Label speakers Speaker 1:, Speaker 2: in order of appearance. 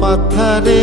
Speaker 1: পাথারে